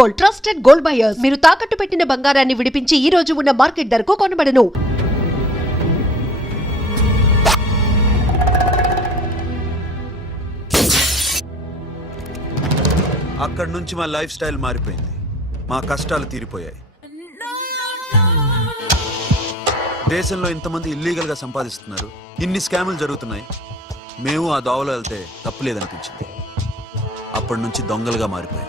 Gold trusted gold buyers. మీరు తాకట్టు పెట్టిన బంగారాన్ని విడిపించి ఈ రోజు ఉన్న మార్కెట్ ధరకు కొనబడను. అక్కడి నుంచి మా లైఫ్ స్టైల్ మారిపోయింది. మా కష్టాలు తీరిపోయాయి. దేశంలో ఇంతమంది ఇల్లీగల్గా సంపాదిస్తున్నారు. ఇన్ని స్కాములు జరుగుతున్నాయి. మేము ఆ దోవలో వెళ్తే తప్పులేదనిపించింది. అప్పటి నుంచి దొంగలుగా మారిపోయాం.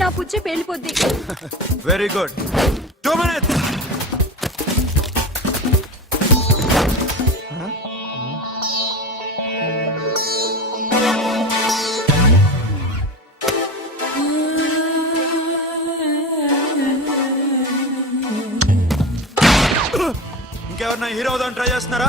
నా పుచ్చి పేలిపోద్ది. వెరీ గుడ్ టూ మినిట్స్ ఇంకెవరన్నా హీరో అవుదాం ట్రై చేస్తున్నారా?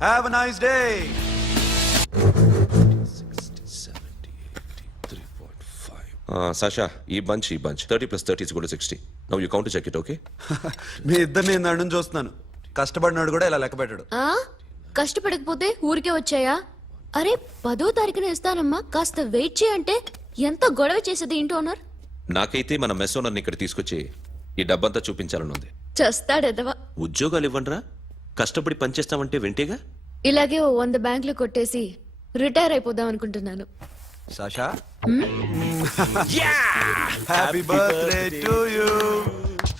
Have a nice day. Sasha ఈ బంచ్ ఈ బంచ్. థర్టీ ప్లస్ థర్టీ కూడా sixty. Now you count check it okay మీ ఇద్దరిని నేను నడుం చూస్తున్నాను. కష్టపడినాడు కూడా ఇలా లెక్క పెట్టాడు. ఆ? కష్టపడకపోతే ఊరికే వచ్చాయా? అరే పదో తారీఖున ఇస్తానమ్మా. కాస్త వెయిట్ చేయంటే ఎంత గొడవ చేసేది ఏంటి ఓనర్? నాకైతే మన మెస్సోనర్ని ఇక్కడ తీసుకొచ్చి ఈ డబ్బంతా చూపించాలని ఉంది. చస్తాడెదవా. ఉద్యోగాలు ఇవ్వండిరా? కష్టపడి పనిచేస్తామంటే వింటేగా? ఇలాగే ఓ వంద బ్యాంకులు కొట్టేసి రిటైర్ అయిపోదాం అనుకుంటున్నాను. Sasha? Happy birthday to you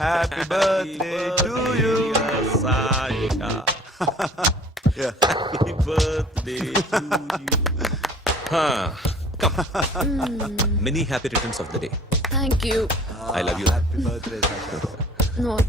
happy birthday to you many happy returns of the day thank you I love you happy birthday Sasha నోటి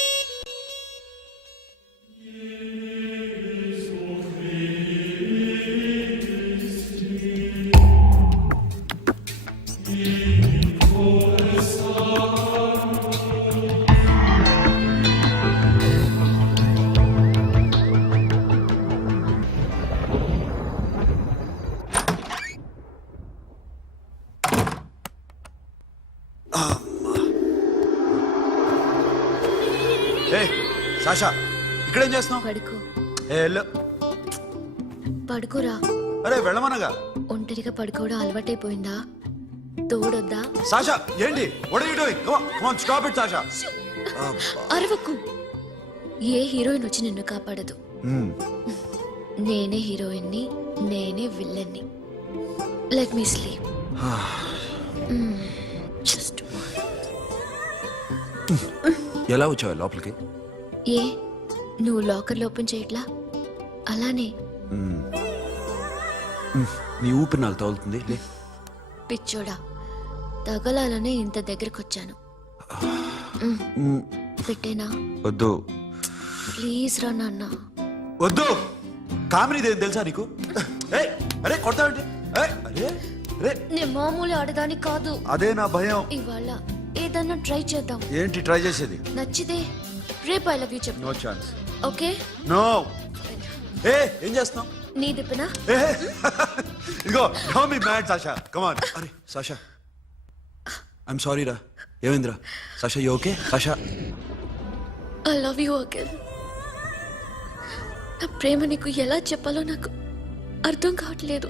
ఏయ్, సాషా ఇక్కడేం చేస్తున్నావు? పడుకో. ఏ వెళ్ళు. పడుకోరా. అరే వెళ్ళమనగా. ఒంటరిగా పడుకోవడం అలవాటైపోయిందా? తోడొద్దా? సాషా ఏంటి? What are you doing come on come on stop it Sasha అరవకు. ఏ హీరోయిన్ వచ్చి నిన్ను కాపాడదు. నేనే హీరోయిన్ని నేనే విల్లన్ని. లెట్ మీ స్లీప్ ఎలా వచ్చావు లోపలికి? ఏ నువ్వు లాకర్లో ఓపెన్ చేయట్లా? అలానే. నీ ఊపిరి నాకు తగులుతుంది. లే. పిచ్చోడా తగలాలనే ఇంత దగ్గరకు వచ్చాను మ్, పెట్టేనా? వద్దు. ప్లీజ్ రా నాన్న. వద్దు. కామినీది ఏం తెలుసా నీకు? ఏయ్, అరే కొడతావంటే? అరే అరే. నేను మామూలు ఆడదాని కాదు. అదే నా భయం. ఇవాళ ఏదన్నా ట్రై చేద్దాం. ఏంటి ట్రై చేసేది? నచ్చితే రేపు ఐ లవ్ యూ చెప్పు. No chance okay? నో ఏ ఏం చేస్తున్నావు? నీ దిప్పునా ఏ ఇదిగో నో మీ మ్యాడ్ సాషా కమాన్ అరే సాషా ఐఎమ్ సారీ రా. ఏమైందిరా? Sasha you okay Sasha I love you again నా ప్రేమ నీకు ఎలా చెప్పాలో నాకు అర్థం కావట్లేదు.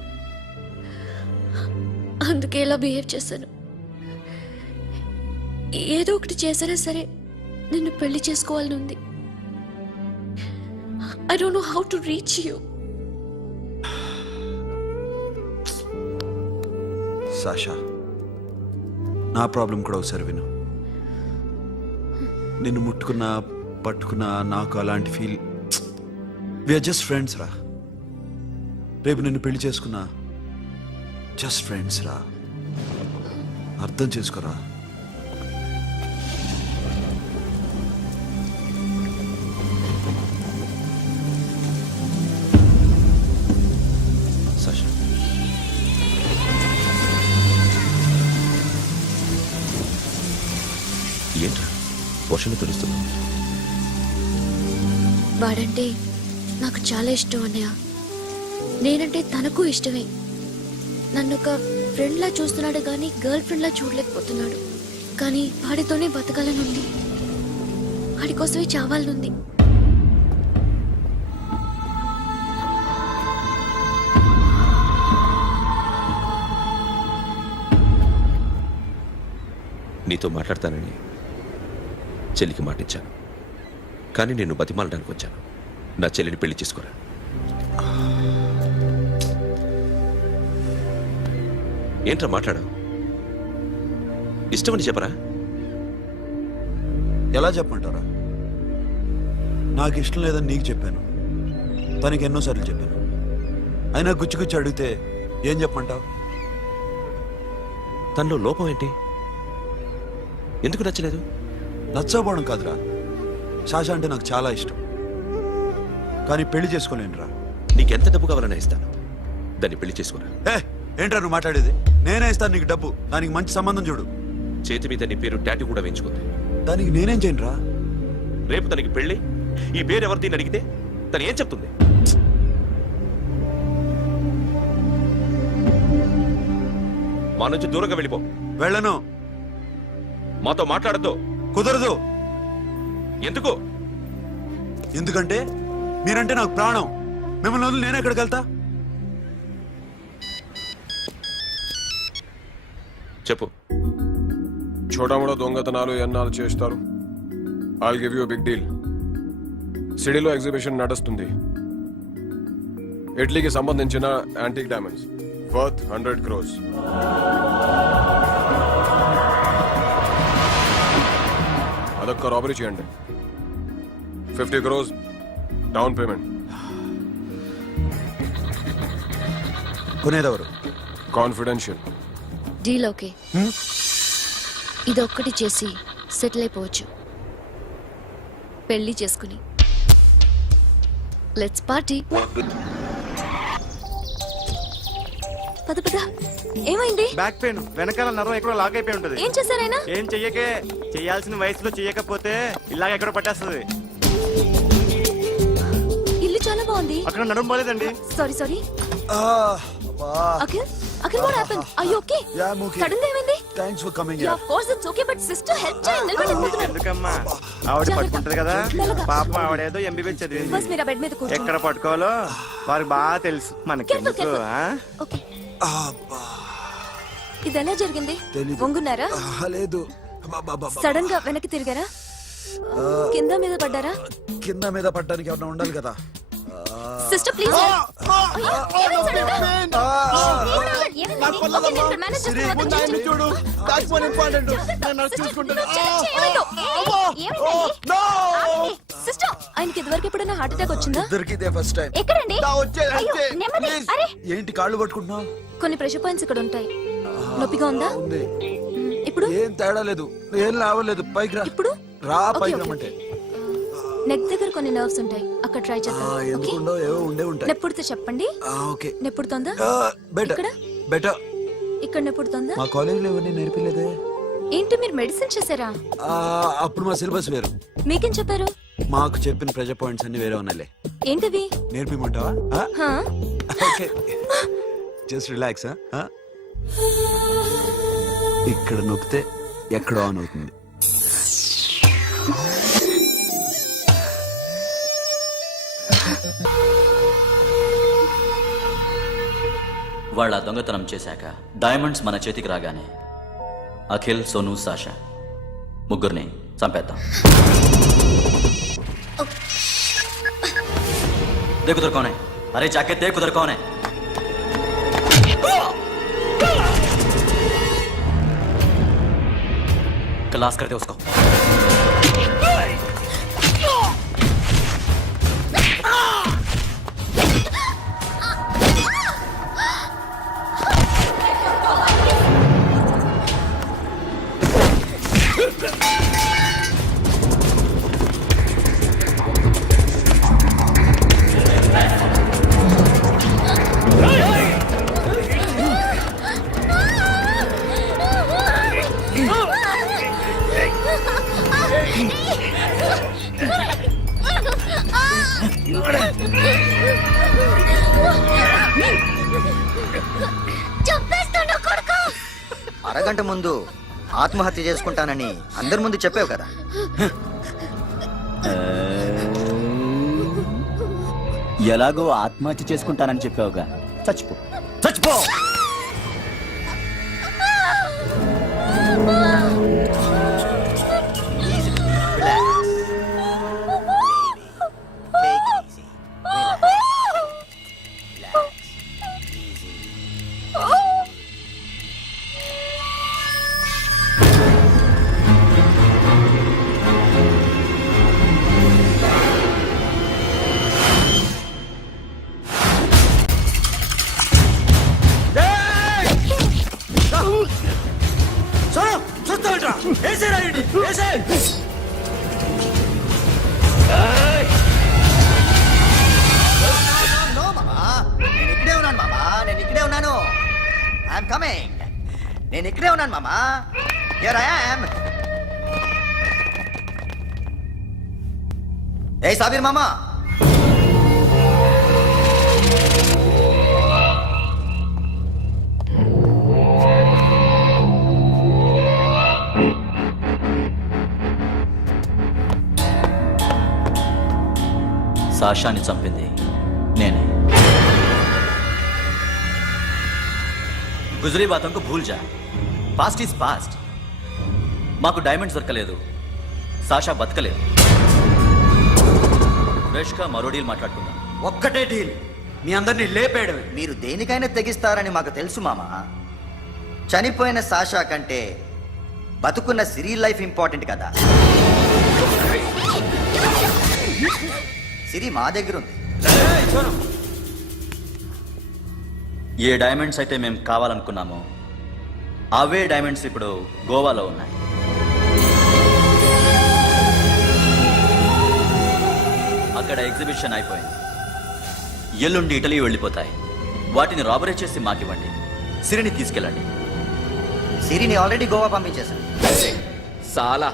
అందుకే ఇలా బిహేవ్ చేశాను. ఏదో ఒకటి చేసినా సరే నిన్ను పెళ్ళి చేసుకోవాలని ఉంది. I don't know how to reach you Sasha నా ప్రాబ్లం కూడా ఒకసారి విను. నిన్ను ముట్టుకున్నా పట్టుకున్నా నాకు అలాంటి ఫీల్ విఆర్ జస్ట్ ఫ్రెండ్స్ రా. రేపు నిన్ను పెళ్ళి చేసుకున్నా జస్ట్ ఫ్రెండ్స్ రా. అర్థం చేసుకోరా? వర్షంలో తెలుస్తుంది వాడంటే నాకు చాలా ఇష్టం అన్నయ్య. నేనంటే తనకు ఇష్టమే. నన్ను ఒక ఫ్రెండ్లా చూస్తున్నాడు కానీ గర్ల్ ఫ్రెండ్లా చూడలేకపోతున్నాడు. కానీ వాడితోనే బతకాలనుంది. వాడి కోసమే చావాలనుంది. నీతో మాట్లాడతానని చెల్లికి మాటిచ్చాను. కానీ నేను బతిమాలడానికి వచ్చాను నా చెల్లిని పెళ్ళి చేసుకోరా. ఏంట్రా మాట్లాడావు ఇష్టమని చెప్పరా? ఎలా చెప్పమంటారా నాకు ఇష్టం లేదని నీకు చెప్పాను. తనకి ఎన్నోసార్లు చెప్పాను. అయినా గుచ్చి గుచ్చి అడిగితే ఏం చెప్పమంటావు? తనలో లోపం ఏంటి? ఎందుకు నచ్చలేదు? నచ్చకపోవడం కాదురా. శాష అంటే నాకు చాలా ఇష్టం. కానీ పెళ్ళి చేసుకోలేనురా. నీకెంత డబ్బు కావాలన్నా ఇస్తాను. దాన్ని పెళ్ళి చేసుకోరా. ఏ ఏంట్రా నువ్వు మాట్లాడేది? నేనే ఇస్తాను నీకు డబ్బు. దానికి మంచి సంబంధం చూడు. చేతి మీద నీ పేరు టాటూ కూడా వేయించుకుంది. దానికి నేనేం చేయనురా? రేపు తనకి పెళ్ళి ఈ పేరు ఎవరిది అడిగితే తను ఏం చెప్తుంది? మా నుంచి దూరంగా వెళ్ళిపో. వెళ్ళను. మాతో మాట్లాడద్దు. కుదరదు. ఎందుకు? ఎందుకంటే మీరంటే నాకు ప్రాణం. మిమ్మల్ని వదిలి నేను ఎక్కడికి వెళ్తా? చెప్పు. చోటామోటా దొంగతనాలు ఎన్నాళ్ళు చేస్తారు. I'll give you big deal సిటీలో ఎగ్జిబిషన్ నడుస్తుంది. ఇటలీకి సంబంధించిన antique diamonds. Worth hundred crores అదొక్క రాబరీ చేయండి. ఫిఫ్టీ క్రోస్ డౌన్ పేమెంట్ కొనేదెవరు? కాన్ఫిడెన్షియల్ డీల్ ఓకే ఇదొక్కటి చేసి సెటిల్ అయిపోవచ్చు. పెళ్ళి చేసుకుని. లెట్స్ పార్టీ పద పద. ఏమైంది? బ్యాక్ పెయిన్ వెనకాల నరం ఎక్కడో లాక్ అయిపోయి ఉంటది. ఏం చేశారైనా ఏం చెయ్యకే? చేయాల్సిన వయసులో చెయ్యకపోతే ఇలాగ ఎక్కడో పట్టేస్తుంది. ఇల్లు చాలా బాగుంది. అక్కడ నడుము పోలేదండి sorry sorry Akhil Akhil what happen I okay Yeah, I'm okay. సడన్గా ఏమైంది thanks for coming yeah of course it's okay but sister help చేయండి నిలబడిపోతున్నారు ఎందుకమ్మా? ఆవిడ పట్టుకుంటది కదా. పాప ఆవిడేదో ఎంబీబీ బస్ చదివింది. మీరు ఆ బెడ్ మీద కూర్చోండి. ఎక్కడ పట్టుకోవాలో వారికి బాగా తెలుసు? ఓకే అబ్బా ఇది ఎలా జరిగింది తెలీదు. వంగున్నారా లేదు అబ్బబ్బబ్బబ్బ. సడన్గా వెనక్కి తిరిగారా కింద మీద పడ్డారా కింద మీద పట్టడానికి ఎవరైనా ఉండాలి కదా సిస్టర్ ప్లీజ్ చూడు ఇంపార్టెంట్ సిస్టర్ ఆయనకి ఇదివరకు ఎప్పుడైనా హార్ట్ అటాక్ వచ్చిందా? ఇద్దరికి ఇదే ఫస్ట్ టైం ఎక్కడండి? వచ్చేది అయ్యో, అంతే. నెమ్మది. Please. అరే. ఏంటి కాళ్ళు పట్టుకుంటున్నావు? కొన్ని ప్రెషర్ పాయింట్స్ ఇక్కడ ఉంటాయి. నొప్పిగా ఉందా? ఉంది. ఇప్పుడు? ఏం తేడా లేదు. ఏం లావలేదు పైకి రా. ఇప్పుడు? రా పైకి రమ్మంటే. నెక్ దగ్గర కొన్ని నర్వ్స్ ఉంటాయి. అక్కడ ట్రై చేద్దాం. ఓకే? ఎందుకుండో ఏవో ఉండే ఉంటాయి. నెప్పుడుతో చెప్పండి. ఓకే. నెప్పుడుతోందా? బెటర్ ఇక్కడ? బెటర్ ఇక్కడ నెప్పుడుతోందా? మా కాలేజీలో ఎవరిని నేర్పిలేదే? ఏంటి మీరు మెడిసిన్ చేశారా? ఆ, అప్పుడు మా సిలబస్ వేరు. మీకేం చెప్పారు? మాకు చెప్పిన ప్రెజర్ పాయింట్స్ అన్ని వేరే ఉన్నాయిలే. ఏంటివి నేర్పిమంటావా? ఓకే. జస్ట్ రిలాక్స్ ఇక్కడ నొక్కితే ఎక్కడో ఆన్ అవుతుంది. వాళ్ళ దొంగతనం చేశాక డైమండ్స్ మన చేతికి రాగానే అఖిల్ సోను సాషా ముగ్గురిని చంపేద్దాం. देख उधर कौन है? अरे जाके देख उधर कौन है? क्लास कर दे उसको। అరగంట ముందు ఆత్మహత్య చేసుకుంటానని అందరి ముందు చెప్పావు కదా. ఎలాగో ఆత్మహత్య చేసుకుంటానని చెప్పావుగా. చచ్చిపో. చచ్చిపో! నో మామా. నేను ఇక్కడే ఉన్నాను మామా. నేను ఇక్కడే ఉన్నాను. ఐఎమ్ కమింగ్ నేను ఇక్కడే ఉన్నాను మామా. Here I am a Sabir మామా. సాషాని చంపింది నేనే. గుజరీ బాతంకు భూల్ జా పాస్ట్ ఈజ్ పాస్ట్ మాకు డైమండ్స్ దొరకలేదు. సాషా బతకలేదు. ఫ్రెష్గా మరో డీల్ మాట్లాడుకుందాం. ఒక్కటే డీల్ మీ అందరినీ లేపేయడం మీరు దేనికైనా తెగిస్తారని మాకు తెలుసు మామా. చనిపోయిన సాషా కంటే బతుకున్న సిరి లైఫ్ ఇంపార్టెంట్ కదా. సిరి మా దగ్గర ఉంది ఏ డైమండ్స్ అయితే మేము కావాలనుకున్నామో అవే డైమండ్స్ ఇప్పుడు గోవాలో ఉన్నాయి. అక్కడ ఎగ్జిబిషన్ అయిపోయింది. ఎల్లుండి ఇటలీ వెళ్ళిపోతాయి. వాటిని రాబరీ చేసి మాకివ్వండి. సిరిని తీసుకెళ్ళండి. సిరిని ఆల్రెడీ గోవా పంపించేశాను చాలా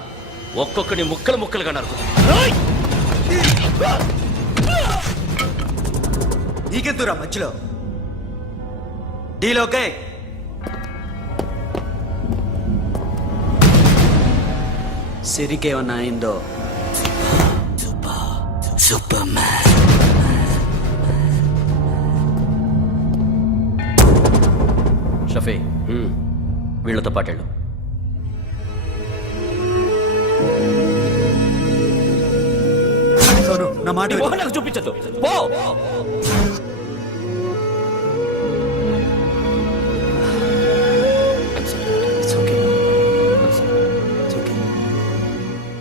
ఒక్కొక్కని ముక్కలు ముక్కలుగా నరుకు నీకెందురా మధ్యలో? Deal okay? సిరికేమన్నా అయిందో? సూపర్ మ్యాన్ షఫీ వీళ్ళతో పాటెళ్ళు. నా మాట చూపించదు పో!